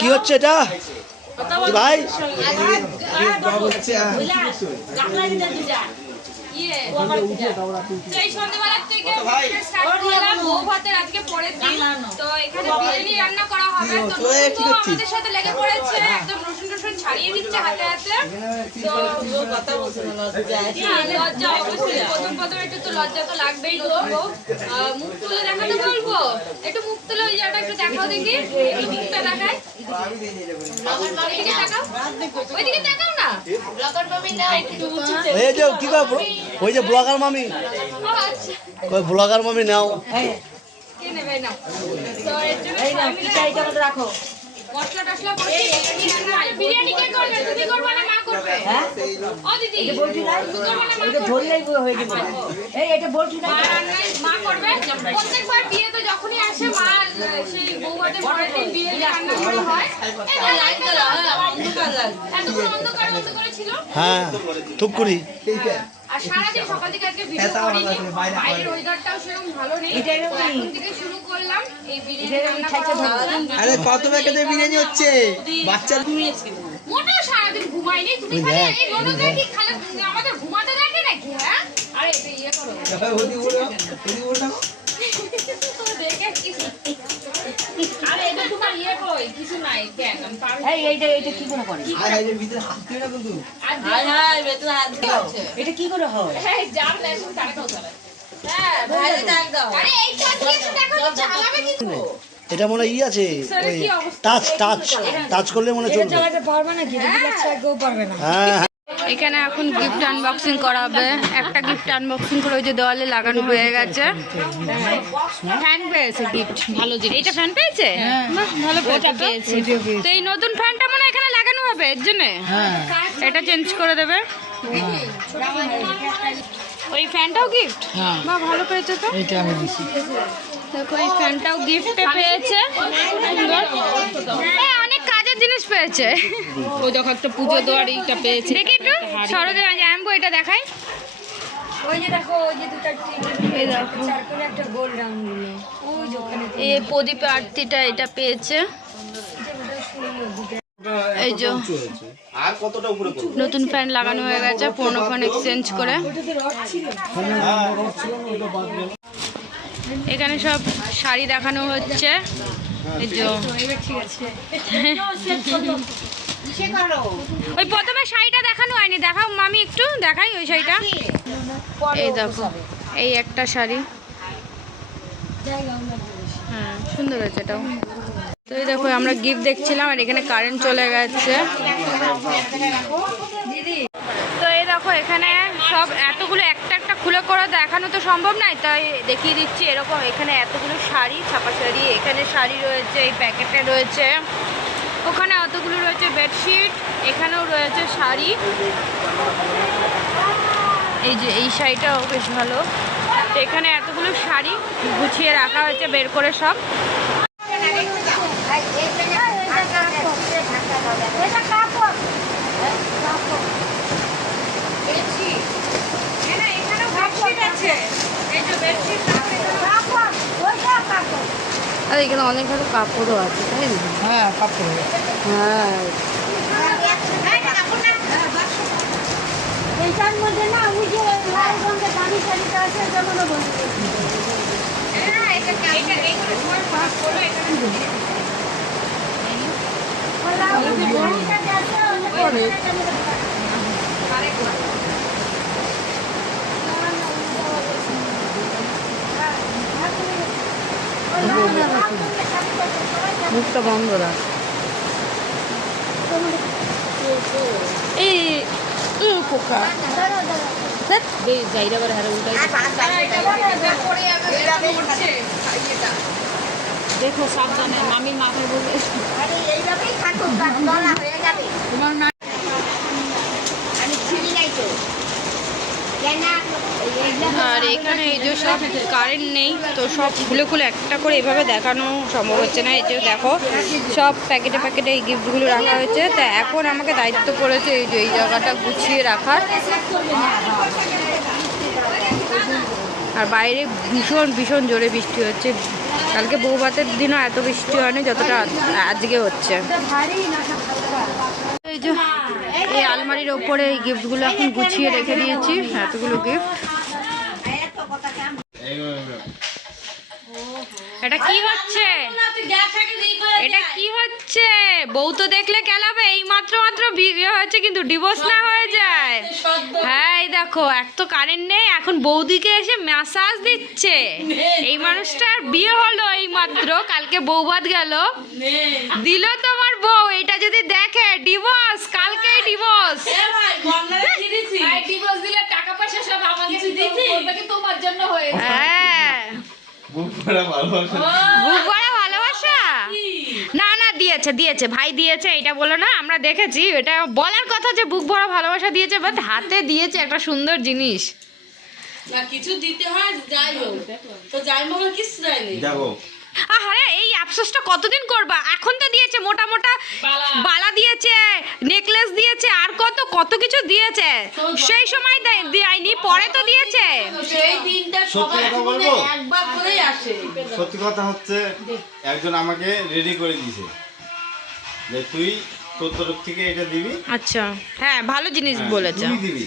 কি হচ্ছে এটা ভাই? সন্ধ্যাবেলা থেকে বউ ভাতের আজকে পরের দিন, তো এখানে বিরিয়ানি রান্না করা হবে। তো আমাদের সাথে লেগে পড়েছে, একদম রসুন টসুন ছাড়িয়ে দিচ্ছে হাতে হাতে। তো লজ্জা অবশ্যই, প্রথম একটু তো লজ্জা তো লাগবেই। মুখ তুলে দেখাতে বলবো, একটু মুখ তুলে ওই জায়গাটা একটু দেখাও দেখি, মুখটা দেখায়। ওইদিকে তাকাও, ওইদিকে তাকাও না। কি করবো ওই যে ব্লগার মামি, ওই ব্লগার মামি নাও। রাখো মশলা টসলা বিরিয়ানি কে করবে? তুমি করবে না মা করবে? ও দিদি এটা বলছি না, এটা ধরলেই হয়ে যাবে। এই এটা বলছি না, মা করবে। প্রত্যেকবার বিয়েতে যখনই আসে মা সেই বউভাতের পরের দিন বিরিয়ানি রান্না করা হয়। এই লাইট জ্বালা অন্ধকার লাগে, এতক্ষণ অন্ধকার ছিল। হ্যাঁ ঠিক করি। আর সারাদিন সকাল থেকে আজকে ভিডিও করিনি, বাইরের ওয়েদারটাও সেরকম ভালো নেই। এখন থেকে শুরু করলাম এই বিরিয়ানি রান্না করা। আরে কত প্যাকেটে বিরিয়ানি হচ্ছে? বাচ্চা ঘুমিয়েছিল, মোটেও সারাদিন ঘুমাইনি। তুমি খালি এই রোদে কি খালি আমাদের ঘুমাতে দেখে নাকি? হ্যাঁ আরে এটা ইয়ে করো, হদি বলো, হদি বলো। দেখেছি আরে এটা তোমার ইয়ে কই কিছু নাই কেন? আমি পারবো। এই এইটা কি করে করে? আরে এর ভিতরে হাত দিও না কিন্তু। হাই ভিতরে হাত দিও। এটা কি করে হয়? এই জাম লেসন তারা খাও তারা। হ্যাঁ ভাইরে দাগ দাও। আরে এইটা দিয়ে তো দেখো চালাবে কিন্তু। এটা মনে ই আছে, ওই টাচ টাচ টাচ করলে মনে চলবে। চালাতে পারবে না কি? দিদি বাচ্চা কেউ পারবে না। হ্যাঁ এখানে এখন গিফট আনবক্সিং করা হবে। একটা গিফট আনবক্সিং করে ওই যে দেওয়ালে লাগানো হয়ে গেছে। ফ্যান পেয়েছে গিফট, ভালো জিনিস। এটা ফ্যান পেয়েছে? বাহ ভালো পেয়েছে। তো এই নতুন ফ্যানটা মনে হয় এখানে লাগানো হবে, এর জন্য এটা চেঞ্জ করে দেবে। ওই ফ্যানটাও গিফট? বাহ ভালো পেয়েছে তো। এটা আমি দিছি। দেখো এই ফ্যানটাও গিফটে পেয়েছে, সুন্দর। অনেক কাজের জিনিস পেয়েছে। ওই দেখো একটা পুজো দেওয়ার এইটা পেয়েছে। দেখি একটু সরোজে আনবো, এটা দেখাই। ওই যে দেখো ওই যে দুটো এই দেখো চারকোলে একটা গোল রাউন্ড গুলো ওই যে ওখানে এই প্রদীপ আরতিটা এটা পেয়েছে। এই যে আর কতটা উপরে করব? নতুন ফ্যান লাগানো হয়ে গেছে, পুরনো ফ্যান এক্সচেঞ্জ করে। এখানে সব শাড়ি দেখানো হচ্ছে। এই যে ওই প্রথমে শাড়িটা দেখানো হয়নি, দেখাও মামি একটু দেখাই ওই শাড়িটা। এই দেখো এই একটা শাড়ি, হ্যাঁ সুন্দর আছে এটাও। তো এই দেখো আমরা গিফট দেখছিলাম আর এখানে কারেন্ট চলে গেছে। তো এই দেখো এখানে সব এতগুলো একটা একটা খুলে করে দেখানো তো সম্ভব নয়, তাই দেখিয়ে দিচ্ছি। এরকম এখানে এতগুলো শাড়ি, ছাপা শাড়ি, এখানে শাড়ি রয়েছে, এই প্যাকেটে রয়েছে, ওখানে অতগুলো রয়েছে বেডশিট, এখানেও রয়েছে শাড়ি। এই যে এই শাড়িটাও বেশ ভালো। তো এখানে এতগুলো শাড়ি গুছিয়ে রাখা হয়েছে বের করে সব। আর এখানে অনেক ভালো কাপড়ও আছে, তাই না? হ্যাঁ কাপড়। হ্যাঁ এইটার মধ্যে না ওই যে লাল রঙের দামি শাড়িটা আছে যেমন বলতে মুখটা বন্ধ রাখ। এই পোকা যাইরাবার হারে উঠাই দেখো সাবধানে, মামির মাথায় বলবে তোমার মা। আর এখানে এই যে সব কারেন্ট নেই, তো সব খুলে খুলে একটা করে এভাবে দেখানো সম্ভব হচ্ছে না। এই যে দেখো সব প্যাকেটে প্যাকেটে এই গিফটগুলো রাখা হয়েছে। তা এখন আমাকে দায়িত্ব পড়েছে এই যে এই জায়গাটা গুছিয়ে রাখার। আর বাইরে ভীষণ ভীষণ জোরে বৃষ্টি হচ্ছে। কালকে বউ ভাতের দিনও এত বৃষ্টি হয়নি যতটা আজকে হচ্ছে। এই যে এই আলমারির ওপরে এই গিফটগুলো এখন গুছিয়ে রেখে দিয়েছি, এতগুলো গিফট। এটা কি হচ্ছে? এটা কি হচ্ছে? বউ তো দেখলে কেলাবে, এই মাত্র বিয়ে হয়েছে কিন্তু ডিভোর্স না হয়ে যায়। হ্যাঁ এই দেখো, এক তো কারেন্ট নেই, এখন বৌদিকে এসে ম্যাসাজ দিচ্ছে। এই মানুষটার বিয়ে হলো এই মাত্র, কালকে বউ ভাত গেল, দিল তোমার বউ। এটা যদি দেখে ডিভোর্স, কালকেই ডিভোর্স। ডিভোর্স দিলে টাকা পয়সা সব আমাকে দিতে হবে, কি তোমার জন্য হয়েছে। হ্যাঁ বুক ভরা ভালোবাসা। না না দিয়েছে ভাই দিয়েছে, এটা বলো না, আমরা দেখেছি। এটা বলার কথা যে বুক ভরা ভালোবাসা দিয়েছে, বাট হাতে দিয়েছে একটা সুন্দর জিনিস। না কিছু দিতে হয়, যাই হোক তো যাই হোক কিছু দেয়নি। দেখো আরে এই আফসোসটা কতদিন করবা? এখন তো দিয়েছে, মোটা মোটা বালা দিয়েছে, নেকলেস দিয়েছে, আর কত কিছু দিয়েছে। সেই সময় দেয়নি, পরে তো দিয়েছে। সেই দিনটা সবার জীবনে একবার করেই আসে। সত্যি কথা হচ্ছে, একজন আমাকে রেডি করে দিয়েছে যে তুই তোর তরফ থেকে এটা দিবি। আচ্ছা হ্যাঁ, ভালো জিনিস বলেছে। তুই দিবি,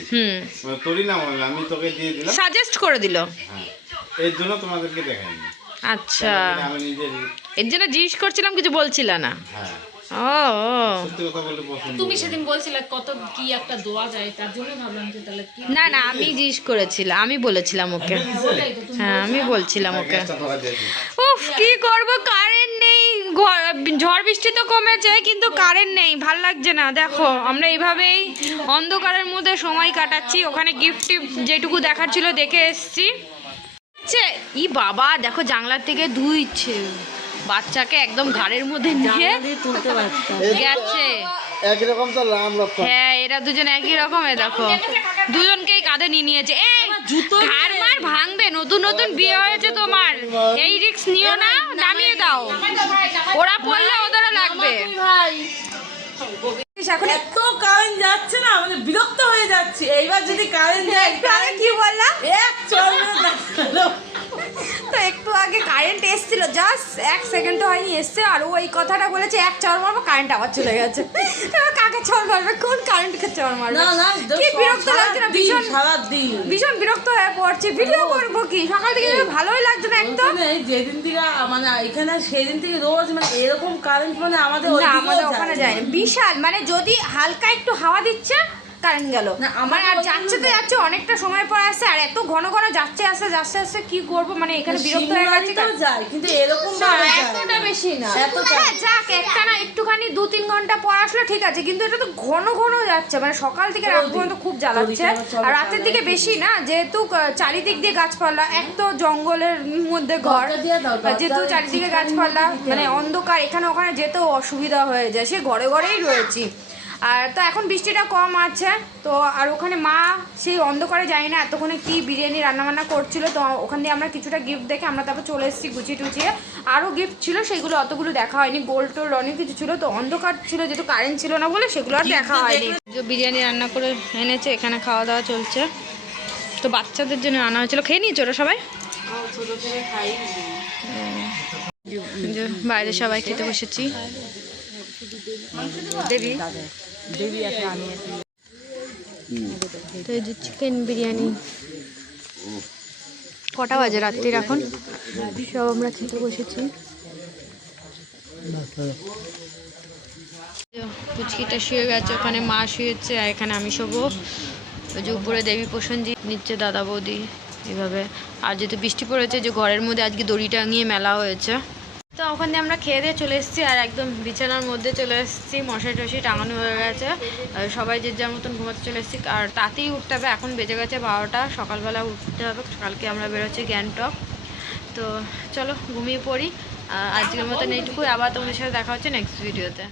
তোরই না বললাম, আমি তোকে দিয়ে দিলাম, সাজেস্ট করে দিল। হ্যাঁ এর জন্য তোমাদেরকে দেখাইনি। আচ্ছা আমি নিজের এর জন্য জিজ্ঞেস করছিলাম, কিছু বলছিল না। হ্যাঁ সত্যি কথা বলতে পছন্দ। তুমি সেদিন বলছিলে কত কি একটা দোয়া যায়, তার জন্য ভাবলাম যে তাহলে কি। না না আমি জিজ্ঞেস করেছিলাম, আমি বলেছিলাম ওকে। হ্যাঁ আমি বলছিলাম ওকে। উফ কি করব, কারেন্ট নেই, ঝড় বৃষ্টি তো কমেছে কিন্তু কারেন্ট নেই, ভাল লাগছে না। দেখো আমরা এইভাবেই অন্ধকারের মধ্যে সময় কাটাচ্ছি। ওখানে গিফট যেটুকু দেখার ছিল দেখে এসছি। ই বাবা দেখো, জানলার থেকে ধুইছে, বাচ্চাকে একদম ঘাড়ের মধ্যে নিয়ে তুলতে পারতাম গেছে। একই রকম তো রাম লক্ষণ। হ্যাঁ এরা দুজন একই রকমের, দেখো দুজনকেই কাঁধে নিয়ে নিয়েছে। এই ঘাড় মার ভাঙবে, নতুন বিয়ে হয়েছে তোমার, এই রিস্ক নিও না, নামিয়ে দাও। ওরা পড়লে ওদেরও লাগবে। এখন এত কারেন্ট যাচ্ছে না, মানে বিরক্ত হয়ে যাচ্ছে। এইবার যদি কারেন্ট যায়, আমি কি বললাম, এক চল তো একটু আগে কারেন্ট এসেছিল, জাস্ট 1 সেকেন্ড হয়নি এসছে, আর ওই কথাটা বলেছে এক চর মারবো, কারেন্ট আবার চলে গেছে। কাকে চর মারবে, কোন কারেন্টকে চর মারবে? কি বিরক্ত লাগছে না, ভীষণ ভীষণ বিরক্ত হয়ে পড়ছে। ভিডিও করবো কি, সকাল থেকে ভালোই লাগছে না একদম। যেদিন থেকে মানে এখানে সেদিন থেকে রোজ মানে এরকম কারেন্ট মানে আমাদের ওখানে যায় না। বিশাল মানে যদি হালকা একটু হাওয়া দিচ্ছে কারেন্ট গেল, আমার আর যাচ্ছে তো যাচ্ছে, অনেকটা সময় পর আসছে, আর এত ঘন ঘন যাচ্ছে আসছে কি করবো, মানে এখানে বিরক্ত হয়ে গেছে। যায় কিন্তু এরকম এতটা বেশি না, হ্যাঁ যাক একটা না একটুখানি 2-3 ঘন্টা পর আসলে ঠিক আছে, কিন্তু এটা তো ঘন ঘন যাচ্ছে, মানে সকাল থেকে রাত পর্যন্ত খুব জ্বালাচ্ছে। আর রাতের দিকে বেশি না, যেহেতু চারিদিক দিয়ে গাছপালা, এক তো জঙ্গলের মধ্যে ঘর, যেহেতু চারিদিকে গাছপালা, মানে অন্ধকার, এখানে ওখানে যেতেও অসুবিধা হয়ে যায়, সে ঘরে ঘরেই রয়েছি। আর তো এখন বৃষ্টিটা কম আছে তো, আর ওখানে মা সেই অন্ধকারে যাই না এতক্ষণে কি বিরিয়ানি রান্নাবান্না করছিল, তো ওখান দিয়ে আমরা কিছুটা গিফট দেখে আমরা তারপর চলে এসেছি গুছিয়ে টুচিয়ে। আরও গিফট ছিল, সেগুলো অতগুলো দেখা হয়নি, গোল্ড টোল্ড অনেক কিছু ছিল, তো অন্ধকার ছিল যেহেতু কারেন্ট ছিল না বলে সেগুলো আর দেখা হয়নি। যে বিরিয়ানি রান্না করে এনেছে, এখানে খাওয়া দাওয়া চলছে, তো বাচ্চাদের জন্য আনা হয়েছিল। খেয়ে নিয়েছো ওরা সবাই? বাইরে সবাই খেতে বসেছি। তো এই যে চিকেন বিরিয়ানি, কটা বাজে রাত্রির এখন, সব আমরা খেতে বসেছি। পুচকিটা শুয়ে গেছে, ওখানে মা শুয়েছে, আর এখানে আমি শোবো। ওই যে উপরে দেবী প্রসঞ্জি নিচ্ছে, দাদা বৌদি এভাবে। আর যেহেতু বৃষ্টি পড়েছে, যে ঘরের মধ্যে আজকে দড়ি টাঙিয়ে মেলা হয়েছে, তো ওখান দিয়ে আমরা খেয়ে দিয়ে চলে এসেছি, আর একদম বিছানার মধ্যে চলে এসেছি, মশারি টশারি টাঙানো হয়ে গেছে, সবাই যে যার মতন ঘুমাতে চলে এসেছি। আর তাতেই উঠতে হবে, এখন বেজে গেছে 12টা, সকালবেলা উঠতে হবে, কালকে আমরা বেরোচ্ছি গ্যাংটক। তো চলো ঘুমিয়ে পড়ি, আজকের মতন এইটুকুই, আবার তোমাদের সাথে দেখা হচ্ছে নেক্সট ভিডিওতে।